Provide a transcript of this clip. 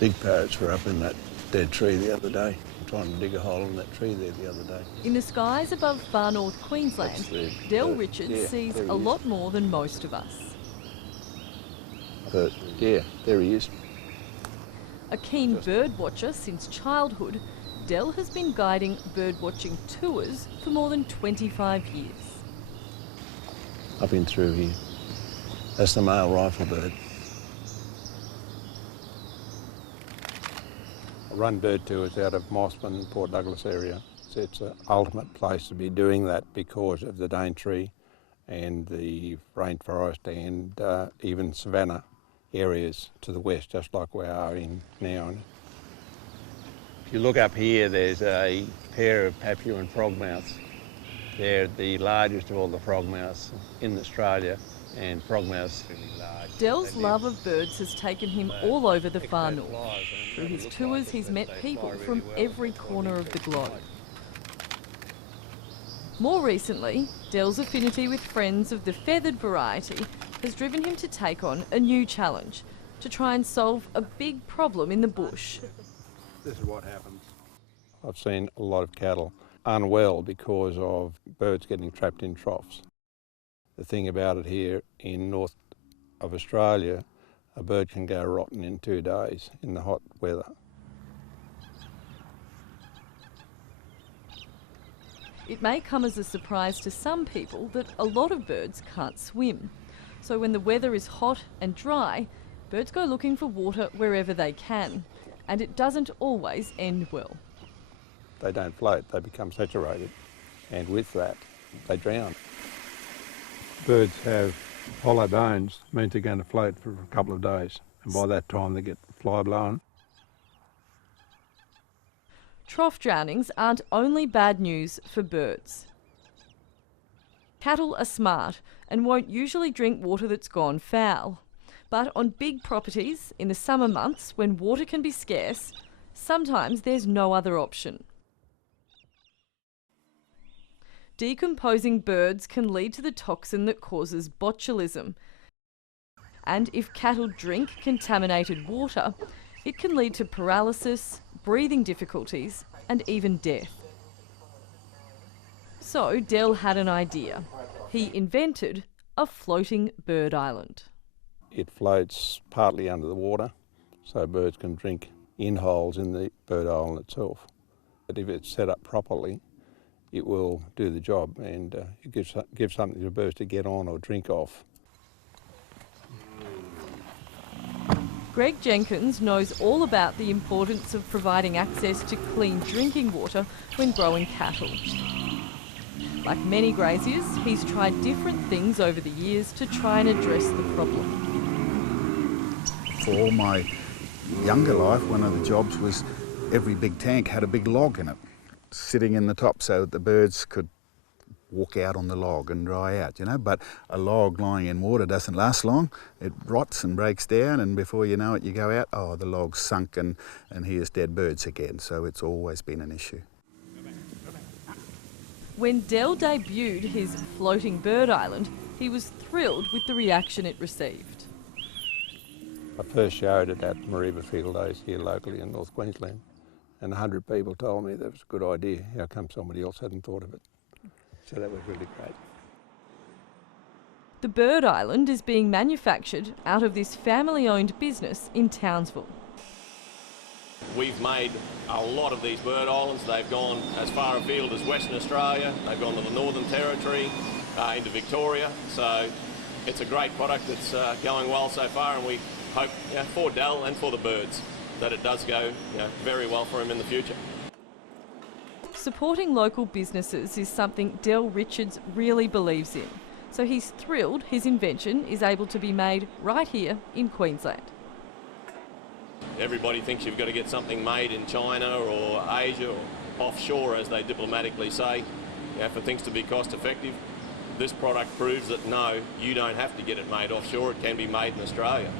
Big parrots were up in that dead tree the other day, trying to dig a hole in that tree there the other day. In the skies above far north Queensland, Del Richards sees a lot more than most of us. But yeah, there he is. A keen bird watcher since childhood, Del has been guiding bird watching tours for more than 25 years. Up in through here. That's the male rifle bird. I run bird tours out of Mossman, Port Douglas area. So it's an ultimate place to be doing that because of the Daintree and the rainforest and even savanna areas to the west, just like we are in now. If you look up here, there's a pair of Papuan frogmouths. They're the largest of all the frogmouths in Australia, and frogmouths are really large. Del's love of birds has taken him all over the far north. Through his tours, he's met people from every corner of the globe. More recently, Del's affinity with friends of the feathered variety has driven him to take on a new challenge, to try and solve a big problem in the bush. This is what happens. I've seen a lot of cattle unwell because of birds getting trapped in troughs. The thing about it here in north of Australia, a bird can go rotten in 2 days in the hot weather. It may come as a surprise to some people that a lot of birds can't swim. So when the weather is hot and dry, birds go looking for water wherever they can. And it doesn't always end well. They don't float, they become saturated. And with that, they drown. Birds have hollow bones, means they're going to float for a couple of days. And by that time, they get fly blown. Trough drownings aren't only bad news for birds. Cattle are smart and won't usually drink water that's gone foul. But on big properties, in the summer months when water can be scarce, sometimes there's no other option. Decomposing birds can lead to the toxin that causes botulism. And if cattle drink contaminated water, it can lead to paralysis, breathing difficulties, and even death. So Del had an idea. He invented a floating bird island. It floats partly under the water, so birds can drink in holes in the bird island itself. But if it's set up properly, it will do the job, and it gives something to birds to get on or drink off. Greg Jenkins knows all about the importance of providing access to clean drinking water when growing cattle. Like many graziers, he's tried different things over the years to try and address the problem. For all my younger life, one of the jobs was every big tank had a big log in it, sitting in the top so that the birds could walk out on the log and dry out, you know. But a log lying in water doesn't last long. It rots and breaks down, and before you know it, you go out, oh, the log's sunk, and here's dead birds again. So it's always been an issue. When Del debuted his floating bird island, he was thrilled with the reaction it received. I first showed it at Mareeba Field Days here locally in North Queensland, and 100 people told me that was a good idea. How come somebody else hadn't thought of it? So that was really great. The bird island is being manufactured out of this family-owned business in Townsville. We've made a lot of these bird islands. They've gone as far afield as Western Australia. They've gone to the Northern Territory, into Victoria. So it's a great product that's going well so far, and we hope for Del and for the birds that it does go very well for him in the future. Supporting local businesses is something Del Richards really believes in. So he's thrilled his invention is able to be made right here in Queensland. Everybody thinks you've got to get something made in China or Asia or offshore, as they diplomatically say, for things to be cost effective. This product proves that no, you don't have to get it made offshore, it can be made in Australia.